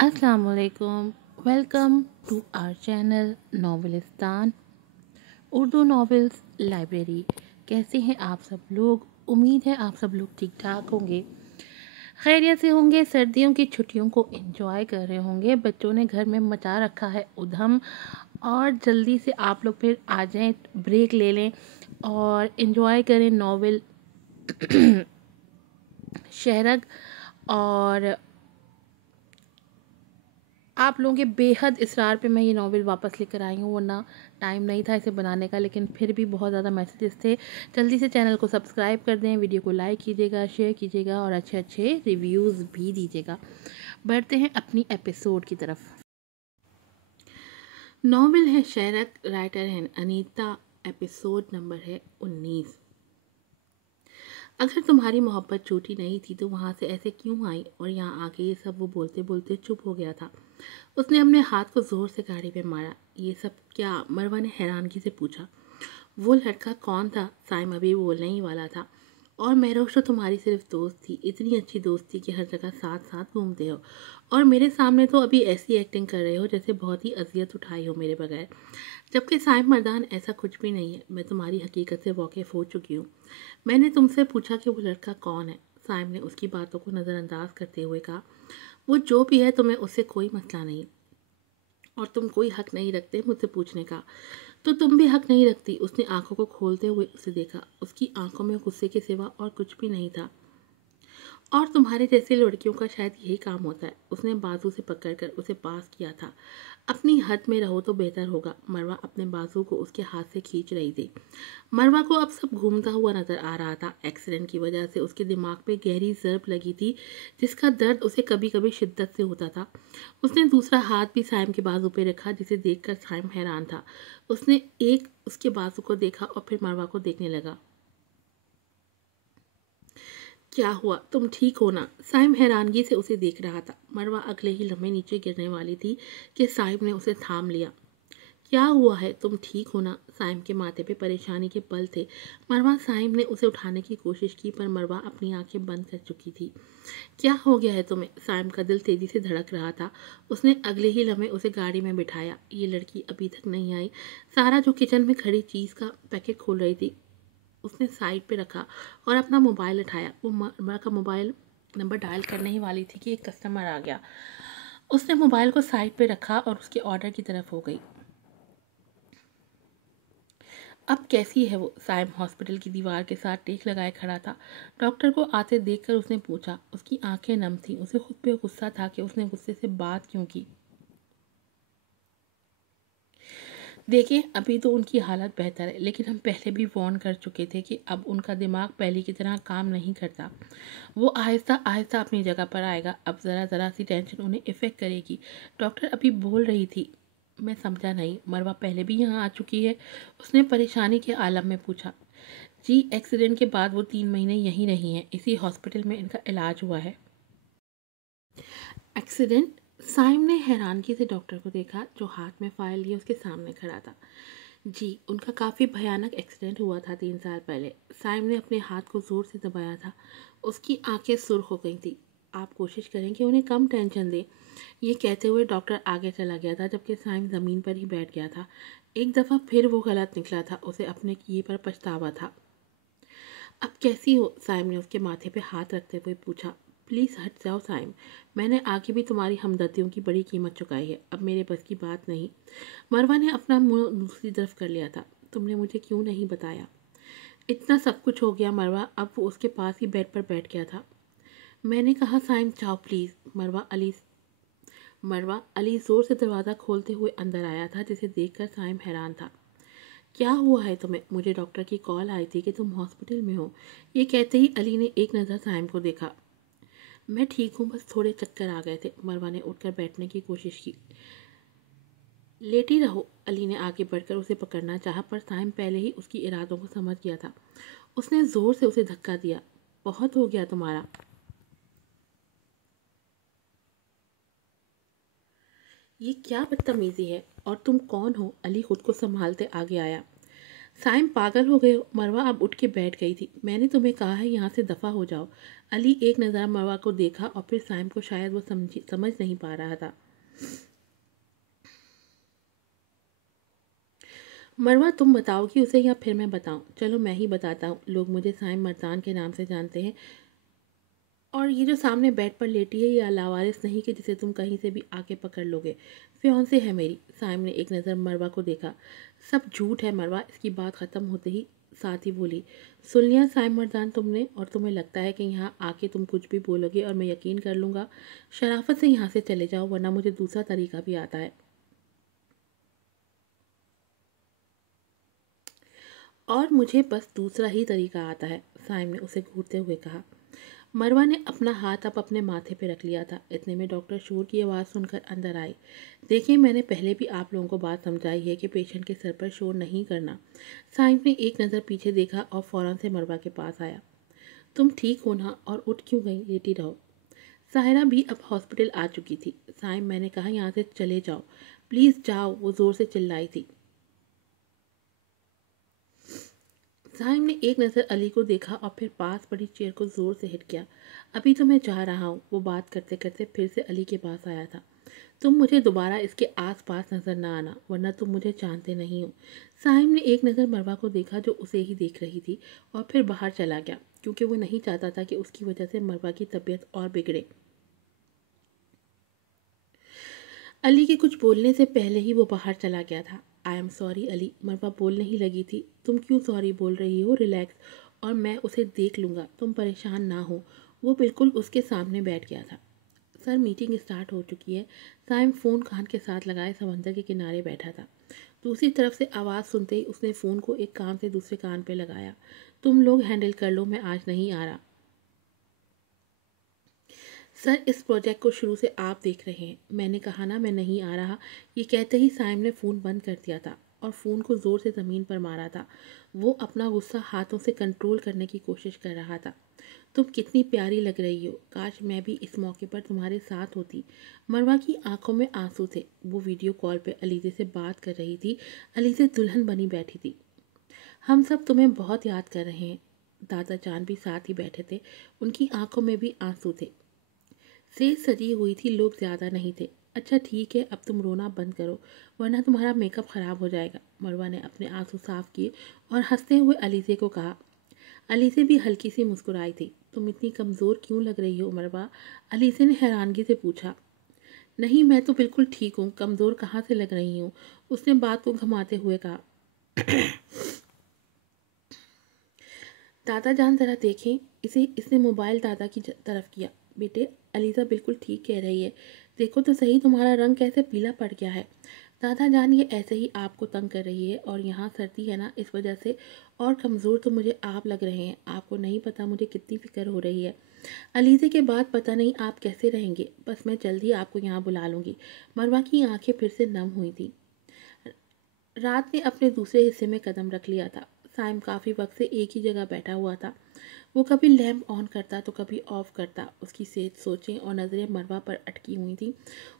अस्सलाम वालेकुम। Welcome to our channel Novelistan Urdu novels library. कैसे हैं आप सब लोग? उम्मीद है आप सब लोग ठीक ठाक होंगे, खैरियत से होंगे। सर्दियों की छुट्टियों को एंजॉय कर रहे होंगे। बच्चों ने घर में मचा रखा है उधम, और जल्दी से आप लोग फिर आ जाएं, ब्रेक ले लें और एंजॉय करें नॉवेल शहरग। और आप लोगों के बेहद इसरार पे मैं ये नॉवेल वापस लेकर आई हूँ, वरना टाइम नहीं था इसे बनाने का, लेकिन फिर भी बहुत ज़्यादा मैसेजेस थे। जल्दी से चैनल को सब्सक्राइब कर दें, वीडियो को लाइक कीजिएगा, शेयर कीजिएगा और अच्छे अच्छे रिव्यूज़ भी दीजिएगा। बढ़ते हैं अपनी एपिसोड की तरफ। नॉवेल है शेरक, राइटर है अनीता, एपिसोड नंबर है 19। अगर तुम्हारी मोहब्बत झूठी नहीं थी तो वहाँ से ऐसे क्यों आई और यहाँ आके ये सब? वो बोलते बोलते चुप हो गया था। उसने अपने हाथ को जोर से गाड़ी पे मारा। ये सब क्या? मरवा ने हैरानगी से पूछा। वो लड़का कौन था? साइम अभी बोलने ही वाला था। और महरोश तो तुम्हारी सिर्फ दोस्त थी, इतनी अच्छी दोस्ती कि हर जगह साथ साथ घूमते हो, और मेरे सामने तो अभी ऐसी एक्टिंग कर रहे हो जैसे बहुत ही अजियत उठाई हो मेरे बगैर। जबकि साइम मर्दान ऐसा कुछ भी नहीं है, मैं तुम्हारी हकीकत से वाकिफ़ हो चुकी हूँ। मैंने तुमसे पूछा कि वो लड़का कौन है। साइम ने उसकी बातों को नज़रअंदाज करते हुए कहा, वो जो भी है तुम्हें उससे कोई मसला नहीं, और तुम कोई हक नहीं रखते मुझसे पूछने का, तो तुम भी हक नहीं रखती। उसने आंखों को खोलते हुए उसे देखा। उसकी आंखों में गुस्से के सिवा और कुछ भी नहीं था, और तुम्हारे जैसी लड़कियों का शायद यही काम होता है। उसने बाजू से पकड़कर उसे पास किया था। अपनी हद में रहो तो बेहतर होगा। मरवा अपने बाजू को उसके हाथ से खींच रही थी। मरवा को अब सब घूमता हुआ नजर आ रहा था। एक्सीडेंट की वजह से उसके दिमाग पे गहरी ज़र्ब लगी थी, जिसका दर्द उसे कभी कभी शिद्दत से होता था। उसने दूसरा हाथ भी साइम के बाजू पे रखा, जिसे देखकर साइम हैरान था। उसने एक उसके बाजू को देखा और फिर मरवा को देखने लगा। क्या हुआ? तुम ठीक हो ना? साइम हैरानगी से उसे देख रहा था। मरवा अगले ही लम्हे नीचे गिरने वाली थी कि साइम ने उसे थाम लिया। क्या हुआ है? तुम ठीक हो ना? साइम के माथे पे परेशानी के पल थे। मरवा साइम ने उसे उठाने की कोशिश की, पर मरवा अपनी आंखें बंद कर चुकी थी। क्या हो गया है तुम्हें? साइम का दिल तेजी से धड़क रहा था। उसने अगले ही लम्हे उसे गाड़ी में बिठाया। ये लड़की अभी तक नहीं आई। सारा जो किचन में खड़ी चीज़ का पैकेट खोल रही थी, उसने साइड पे रखा और अपना मोबाइल उठाया। वो मरवा का मोबाइल नंबर डायल करने ही वाली थी कि एक कस्टमर आ गया। उसने मोबाइल को साइड पे रखा और उसके ऑर्डर की तरफ हो गई। अब कैसी है वो? साइम हॉस्पिटल की दीवार के साथ टेक लगाए खड़ा था। डॉक्टर को आते देखकर उसने पूछा। उसकी आंखें नम थीं। उसे खुद पे गुस्सा था कि उसने गुस्से से बात क्यों की। देखिए, अभी तो उनकी हालत बेहतर है, लेकिन हम पहले भी वार्न कर चुके थे कि अब उनका दिमाग पहले की तरह काम नहीं करता। वो आहिस्ता आहिस्ता अपनी जगह पर आएगा। अब ज़रा ज़रा सी टेंशन उन्हें इफ़ेक्ट करेगी। डॉक्टर अभी बोल रही थी। मैं समझा नहीं। मरवा पहले भी यहाँ आ चुकी है? उसने परेशानी के आलम में पूछा। जी, एक्सीडेंट के बाद वो 3 महीने यहीं रही हैं। इसी हॉस्पिटल में इनका इलाज हुआ है। एक्सीडेंट? साइम ने हैरानगी से डॉक्टर को देखा, जो हाथ में फाइल लिए उसके सामने खड़ा था। जी, उनका काफ़ी भयानक एक्सीडेंट हुआ था 3 साल पहले। साइम ने अपने हाथ को ज़ोर से दबाया था। उसकी आंखें सुर्ख हो गई थी। आप कोशिश करें कि उन्हें कम टेंशन दें। ये कहते हुए डॉक्टर आगे चला गया था, जबकि साइम ज़मीन पर ही बैठ गया था। एक दफ़ा फिर वो गलत निकला था। उसे अपने किए पर पछतावा था। अब कैसी हो? साइम ने उसके माथे पे हाथ रखते हुए पूछा। प्लीज़ हट जाओ साइम। मैंने आगे भी तुम्हारी हमदर्दियों की बड़ी कीमत चुकाई है। अब मेरे बस की बात नहीं। मरवा ने अपना मुंह दूसरी तरफ कर लिया था। तुमने मुझे क्यों नहीं बताया? इतना सब कुछ हो गया मरवा। अब वो उसके पास ही बेड पर बैठ गया था। मैंने कहा साइम जाओ प्लीज़। मरवा अली ज़ोर से दरवाज़ा खोलते हुए अंदर आया था, जिसे देखकर साइम हैरान था। क्या हुआ है तुम्हें? मुझे डॉक्टर की कॉल आई थी कि तुम हॉस्पिटल में हो। ये कहते ही अली ने एक नज़र साइम को देखा। मैं ठीक हूँ, बस थोड़े चक्कर आ गए थे। मरवा ने उठकर बैठने की कोशिश की। लेटी रहो। अली ने आगे बढ़कर उसे पकड़ना चाहा, पर साइम पहले ही उसकी इरादों को समझ गया था। उसने ज़ोर से उसे धक्का दिया। बहुत हो गया तुम्हारा। ये क्या बदतमीज़ी है? और तुम कौन हो? अली खुद को संभालते आगे आया। साइम पागल हो गए हो? मरवा अब उठ के बैठ गई थी। मैंने तुम्हें कहा है यहाँ से दफ़ा हो जाओ। अली एक नज़र मरवा को देखा और फिर साइम को, शायद वो समझ नहीं पा रहा था। मरवा तुम बताओगी उसे या फिर मैं बताऊं? चलो मैं ही बताता हूँ। लोग मुझे साइम मर्दान के नाम से जानते हैं, और ये जो सामने बेड पर लेटी है ये लावारिस नहीं कि जिसे तुम कहीं से भी आके पकड़ लोगे। फियांसे है मेरी। साइम ने एक नज़र मरवा को देखा। सब झूठ है मरवा। इसकी बात ख़त्म होते ही साथ ही बोली, सुन लिया साइम मर्दान तुमने, और तुम्हें लगता है कि यहाँ आके तुम कुछ भी बोलोगे और मैं यकीन कर लूँगा? शराफत से यहाँ से चले जाओ, वरना मुझे दूसरा तरीका भी आता है। और मुझे बस दूसरा ही तरीका आता है, साइम ने उसे घूरते हुए कहा। मरवा ने अपना हाथ अब अपने माथे पे रख लिया था। इतने में डॉक्टर शोर की आवाज़ सुनकर अंदर आई। देखिए, मैंने पहले भी आप लोगों को बात समझाई है कि पेशेंट के सर पर शोर नहीं करना। साइम ने एक नज़र पीछे देखा और फौरन से मरवा के पास आया। तुम ठीक हो ना? और उठ क्यों गई? लेटी रहो। साहिरा भी अब हॉस्पिटल आ चुकी थी। साइम, मैंने कहा यहाँ से चले जाओ, प्लीज़ जाओ, वो ज़ोर से चिल्लाई थी। साहिम ने एक नज़र अली को देखा और फिर पास पड़ी चेयर को ज़ोर से हिट किया। अभी तो मैं जा रहा हूँ। वो बात करते करते फिर से अली के पास आया था। तुम मुझे दोबारा इसके आस पास नज़र ना आना, वरना तुम मुझे जानते नहीं हो। साहिम ने एक नज़र मरवा को देखा जो उसे ही देख रही थी, और फिर बाहर चला गया, क्योंकि वो नहीं चाहता था कि उसकी वजह से मरवा की तबीयत और बिगड़े। अली के कुछ बोलने से पहले ही वो बाहर चला गया था। I am sorry Ali. मरवा बोलने ही लगी थी। तुम क्यों सॉरी बोल रही हो? रिलैक्स, और मैं उसे देख लूँगा, तुम परेशान ना हो। वो बिल्कुल उसके सामने बैठ गया था। सर, मीटिंग स्टार्ट हो चुकी है। साइम फ़ोन कान के साथ लगाए समंदर के किनारे बैठा था। दूसरी तरफ से आवाज़ सुनते ही उसने फ़ोन को एक कान से दूसरे कान पे लगाया। तुम लोग हैंडल कर लो, मैं आज नहीं आ रहा। सर, इस प्रोजेक्ट को शुरू से आप देख रहे हैं। मैंने कहा ना मैं नहीं आ रहा। ये कहते ही साइम ने फ़ोन बंद कर दिया था और फ़ोन को ज़ोर से ज़मीन पर मारा था। वो अपना गुस्सा हाथों से कंट्रोल करने की कोशिश कर रहा था। तुम कितनी प्यारी लग रही हो। काश मैं भी इस मौके पर तुम्हारे साथ होती। मरवा की आंखों में आंसू थे। वो वीडियो कॉल पे अलीज़े से बात कर रही थी। अलीज़े दुल्हन बनी बैठी थी। हम सब तुम्हें बहुत याद कर रहे हैं। दादा जान भी साथ ही बैठे थे। उनकी आंखों में भी आंसू थे। सेज सजी हुई थी, लोग ज़्यादा नहीं थे। अच्छा ठीक है, अब तुम रोना बंद करो, वरना तुम्हारा मेकअप ख़राब हो जाएगा। मरवा ने अपने आंसू साफ किए और हंसते हुए अलीज़े को कहा। अलीज़े भी हल्की सी मुस्कुराई थी। तुम इतनी कमज़ोर क्यों लग रही हो मरवा? अलीज़े ने हैरानगी से पूछा। नहीं, मैं तो बिल्कुल ठीक हूँ, कमज़ोर कहाँ से लग रही हूँ? उसने बात को घुमाते हुए कहा। दादा जान ज़रा देखें इसे। इसने मोबाइल दादा की तरफ किया। बेटे, अलीज़ा बिल्कुल ठीक कह रही है। देखो तो सही, तुम्हारा रंग कैसे पीला पड़ गया है। दादा जान ये ऐसे ही आपको तंग कर रही है, और यहाँ सर्दी है ना, इस वजह से। और कमज़ोर तो मुझे आप लग रहे हैं। आपको नहीं पता मुझे कितनी फ़िक्र हो रही है। अलीज़े के बाद पता नहीं आप कैसे रहेंगे। बस मैं जल्द ही आपको यहाँ बुला लूँगी। मरवा की आंखें फिर से नम हुई थी। रात ने अपने दूसरे हिस्से में कदम रख लिया था। साइम काफ़ी वक्त से एक ही जगह बैठा हुआ था। वो कभी लैंप ऑन करता तो कभी ऑफ करता। उसकी सेज सोचें और नज़रें मरवा पर अटकी हुई थी।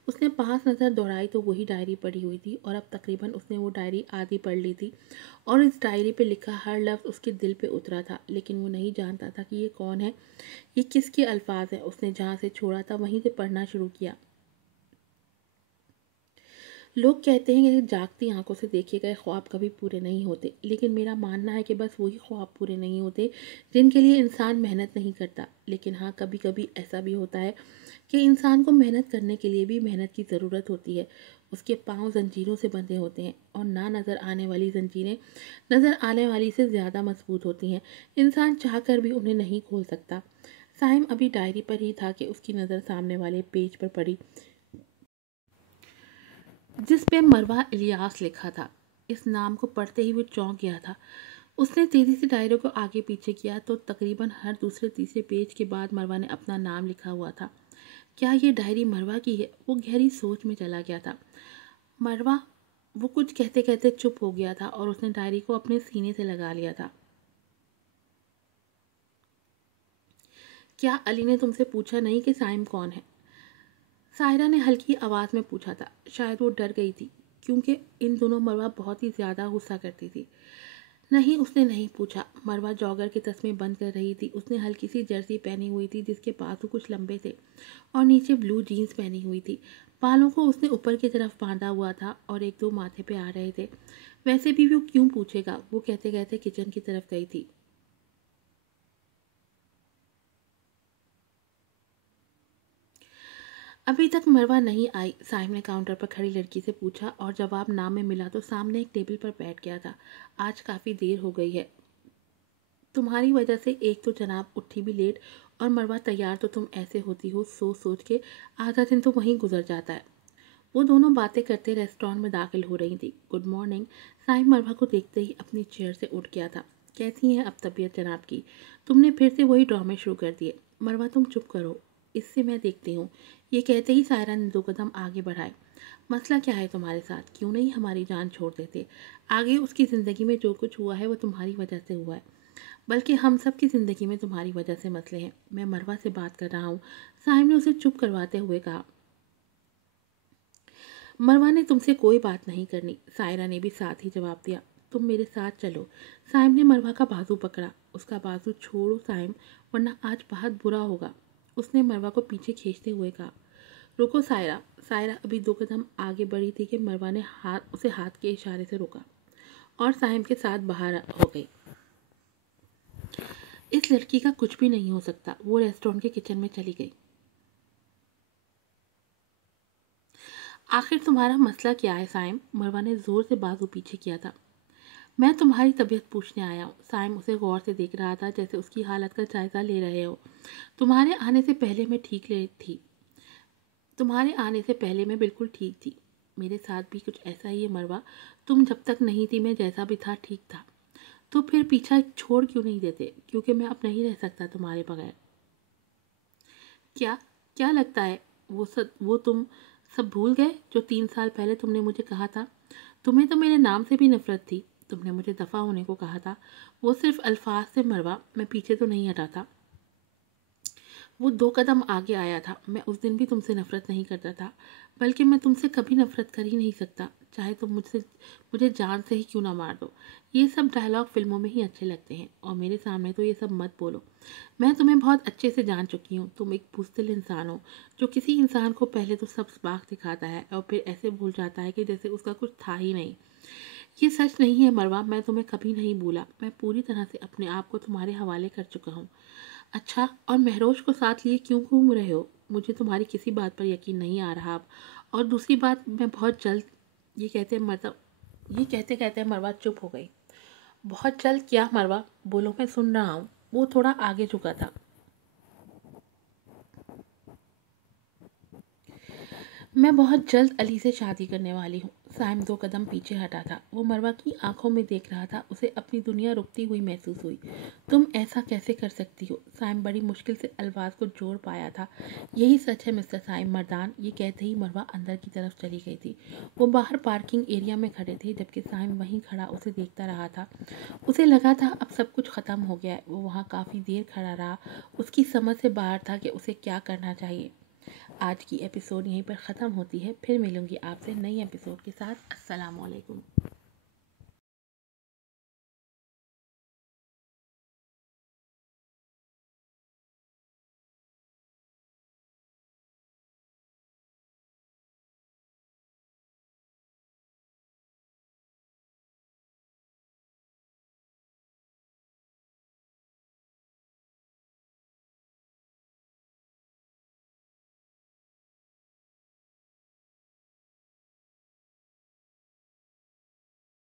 उसने पास नज़र दौड़ाई तो वही डायरी पड़ी हुई थी, और अब तकरीबन उसने वो डायरी आधी पढ़ ली थी, और इस डायरी पे लिखा हर लफ्ज़ उसके दिल पे उतरा था। लेकिन वो नहीं जानता था कि ये कौन है, ये किसके अल्फाज हैं। उसने जहाँ से छोड़ा था वहीं से पढ़ना शुरू किया। लोग कहते हैं कि जागती आंखों से देखे गए ख्वाब कभी पूरे नहीं होते, लेकिन मेरा मानना है कि बस वही ख्वाब पूरे नहीं होते जिनके लिए इंसान मेहनत नहीं करता। लेकिन हाँ, कभी कभी ऐसा भी होता है कि इंसान को मेहनत करने के लिए भी मेहनत की ज़रूरत होती है। उसके पाँव जंजीरों से बंधे होते हैं, और ना नज़र आने वाली जंजीरें नज़र आने वाली से ज़्यादा मजबूत होती हैं। इंसान चाह कर भी उन्हें नहीं खोल सकता। साइम अभी डायरी पर ही था कि उसकी नज़र सामने वाले पेज पर पड़ी, जिस पे मरवा इलियास लिखा था। इस नाम को पढ़ते ही वो चौंक गया था। उसने तेज़ी से डायरी को आगे पीछे किया तो तकरीबन हर दूसरे तीसरे पेज के बाद मरवा ने अपना नाम लिखा हुआ था। क्या ये डायरी मरवा की है? वो गहरी सोच में चला गया था। मरवा, वो कुछ कहते कहते चुप हो गया था, और उसने डायरी को अपने सीने से लगा लिया था। क्या अली ने तुमसे पूछा नहीं कि साइम कौन है? सायरा ने हल्की आवाज़ में पूछा था। शायद वो डर गई थी, क्योंकि इन दोनों मरवा बहुत ही ज़्यादा गुस्सा करती थी। नहीं, उसने नहीं पूछा। मरवा जॉगर के तस्मे बंद कर रही थी। उसने हल्की सी जर्सी पहनी हुई थी जिसके बाजू कुछ लंबे थे और नीचे ब्लू जीन्स पहनी हुई थी। बालों को उसने ऊपर की तरफ बांधा हुआ था और एक दो माथे पे आ रहे थे। वैसे भी वो क्यों पूछेगा, वो कहते कहते किचन की तरफ गई थी। अभी तक मरवा नहीं आई, साहिब ने काउंटर पर खड़ी लड़की से पूछा और जवाब ना में मिला तो सामने एक टेबल पर बैठ गया था। आज काफ़ी देर हो गई है, तुम्हारी वजह से एक तो जनाब उठी भी लेट, और मरवा तैयार तो तुम ऐसे होती हो सोच सोच के आधा दिन तो वहीं गुजर जाता है। वो दोनों बातें करते रेस्टोरेंट में दाखिल हो रही थी। Good morning. साहिब मरवा को देखते ही अपनी चेयर से उठ गया था। कैसी है अब तबीयत जनाब की? तुमने फिर से वही ड्रामे शुरू कर दिए। मरवा तुम चुप करो, इससे मैं देखती हूँ। ये कहते ही सायरा ने दो कदम आगे बढ़ाए। मसला क्या है तुम्हारे साथ? क्यों नहीं हमारी जान छोड़ देते? आगे उसकी ज़िंदगी में जो कुछ हुआ है वो तुम्हारी वजह से हुआ है, बल्कि हम सब की ज़िंदगी में तुम्हारी वजह से मसले हैं। मैं मरवा से बात कर रहा हूँ, साहिब ने उसे चुप करवाते हुए कहा। मरवा ने तुमसे कोई बात नहीं करनी, सायरा ने भी साथ ही जवाब दिया। तुम मेरे साथ चलो। साइम ने मरवा का बाजू पकड़ा। उसका बाजू छोड़ो साइम, वरना आज बहुत बुरा होगा। उसने मरवा को पीछे खींचते हुए कहा। रुको सायरा। सायरा अभी दो कदम आगे बढ़ी थी कि मरवा ने उसे हाथ के इशारे से रोका और साइम के साथ बाहर हो गई। इस लड़की का कुछ भी नहीं हो सकता। वो रेस्टोरेंट के किचन में चली गई। आखिर तुम्हारा मसला क्या है साइम? मरवा ने जोर से बाजू पीछे किया था। मैं तुम्हारी तबीयत पूछने आया हूँ। साइम उसे गौर से देख रहा था, जैसे उसकी हालत का जायजा ले रहे हो। तुम्हारे आने से पहले मैं ठीक ले थी। तुम्हारे आने से पहले मैं बिल्कुल ठीक थी। मेरे साथ भी कुछ ऐसा ही है मरवा। तुम जब तक नहीं थी मैं जैसा भी था ठीक था। तो फिर पीछा छोड़ क्यों नहीं देते? क्योंकि मैं अब नहीं रह सकता तुम्हारे बगैर। क्या? क्या लगता है वो तुम सब भूल गए जो 3 साल पहले तुमने मुझे कहा था? तुम्हें तो मेरे नाम से भी नफरत थी। तुमने मुझे दफ़ा होने को कहा था। वो सिर्फ अल्फाज से मरवा, मैं पीछे तो नहीं हटा था। वो 2 कदम आगे आया था। मैं उस दिन भी तुमसे नफरत नहीं करता था, बल्कि मैं तुमसे कभी नफरत कर ही नहीं सकता, चाहे तुम मुझे जान से ही क्यों ना मार दो। ये सब डायलॉग फिल्मों में ही अच्छे लगते हैं, और मेरे सामने तो ये सब मत बोलो। मैं तुम्हें बहुत अच्छे से जान चुकी हूँ। तुम एक बुज़दिल इंसान हो, जो किसी इंसान को पहले तो सब बाग दिखाता है और फिर ऐसे भूल जाता है कि जैसे उसका कुछ था ही नहीं। ये सच नहीं है मरवा, मैं तुम्हें कभी नहीं भूला। मैं पूरी तरह से अपने आप को तुम्हारे हवाले कर चुका हूँ। अच्छा, और महरोज को साथ लिए क्यों घूम रहे हो? मुझे तुम्हारी किसी बात पर यकीन नहीं आ रहा अब। और दूसरी बात, मैं बहुत जल्द ये कहते कहते मरवा चुप हो गई। बहुत जल्द क्या मरवा? बोलो, मैं सुन रहा हूँ। वो थोड़ा आगे झुका था। मैं बहुत जल्द अली से शादी करने वाली हूँ। साइम 2 कदम पीछे हटा था। वो मरवा की आंखों में देख रहा था। उसे अपनी दुनिया रुकती हुई महसूस हुई। तुम ऐसा कैसे कर सकती हो? साइम बड़ी मुश्किल से अल्फाज को जोड़ पाया था। यही सच है मिस्टर साइम मर्दान। ये कहते ही मरवा अंदर की तरफ चली गई थी। वो बाहर पार्किंग एरिया में खड़े थे, जबकि साइम वहीं खड़ा उसे देखता रहा था। उसे लगा था अब सब कुछ ख़त्म हो गया है। वो वहाँ काफ़ी देर खड़ा रहा। उसकी समझ से बाहर था कि उसे क्या करना चाहिए। आज की एपिसोड यहीं पर ख़त्म होती है। फिर मिलूंगी आपसे नई एपिसोड के साथ। अस्सलाम वालेकुम।